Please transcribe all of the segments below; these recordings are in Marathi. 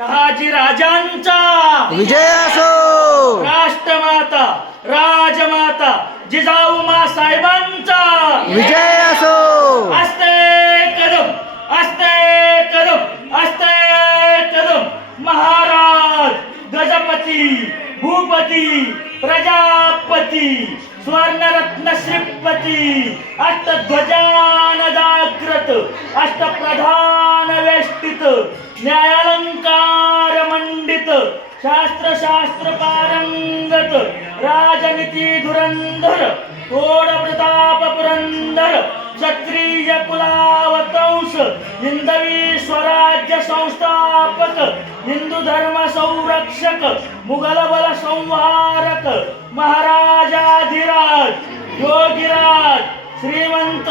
शहाजी राजांचा विजय असो. राष्ट्रमाता राजमाता जिजाऊ साहेबांचा विजय असो. असते कदम असते कदम असते कदम. महाराज गजपती भूपती प्रजापती स्वर्णरत्न श्रीपती अष्टध्वजान जागृत अष्टप्रधान वेष्टित न्यायालंकार मंडित शास्त्र शास्त्र पारंगत राजनीती धुरंधर कोड प्रताप पुरंदर क्षत्रिय कुलावतंस हिंदवी स्वराज्य संस्थापक हिंदू धर्म संरक्षक मुघल बल संहारक महाराजाधिराज योगीराज श्रीमंत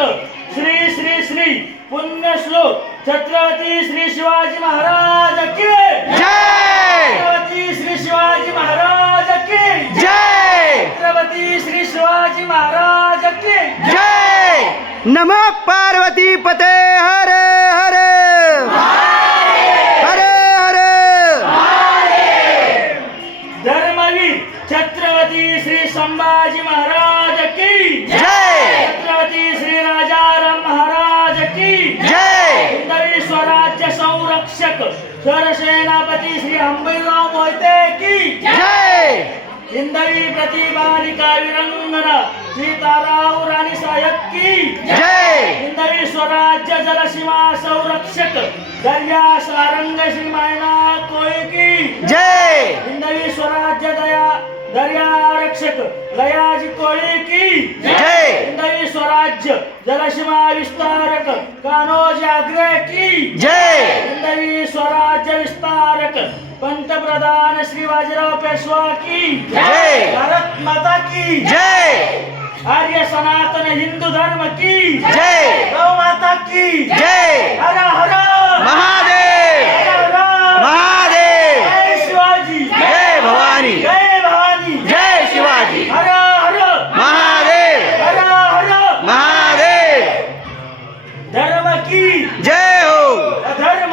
श्री श्री श्री पुण्यश्लोक छत्रपती श्री शिवाजी महाराज की जय. छत्रपती श्री शिवाजी महाराज की जय. छत्रपती श्री शिवाजी महाराज की जय. नमः पार्वती पते. हर हर हर हर. धर्मवीर छत्रपती श्री संभाजी महाराज की जय. छत्रपती श्री राजाराम महाराज की जय. हिंदवी स्वराज्य संरक्षक सरसेनापती श्री अंबिराव मोहिते की जय. हिंदवी प्रतिभानिका वीरंगना सीताराव राणी साहेब की जय. हिंदवी स्वराज्य जलसीमा संरक्षक दर्या सारंग श्री मायना कोळी की जय. हिंदवी स्वराज्य दर्या आरक्षक लयाजी कोळी की जय. हिंदवी स्वराज्य जलसीमा विस्तारक कान्होजी आग्रे की जय. हिंदवी स्वराज्य विस्तारक पंतप्रधान श्री बाजीराव पेशवा की जय. भारत माता की जय. आर्य सनातन हिंदू धर्म की जय. गौ माता की जय.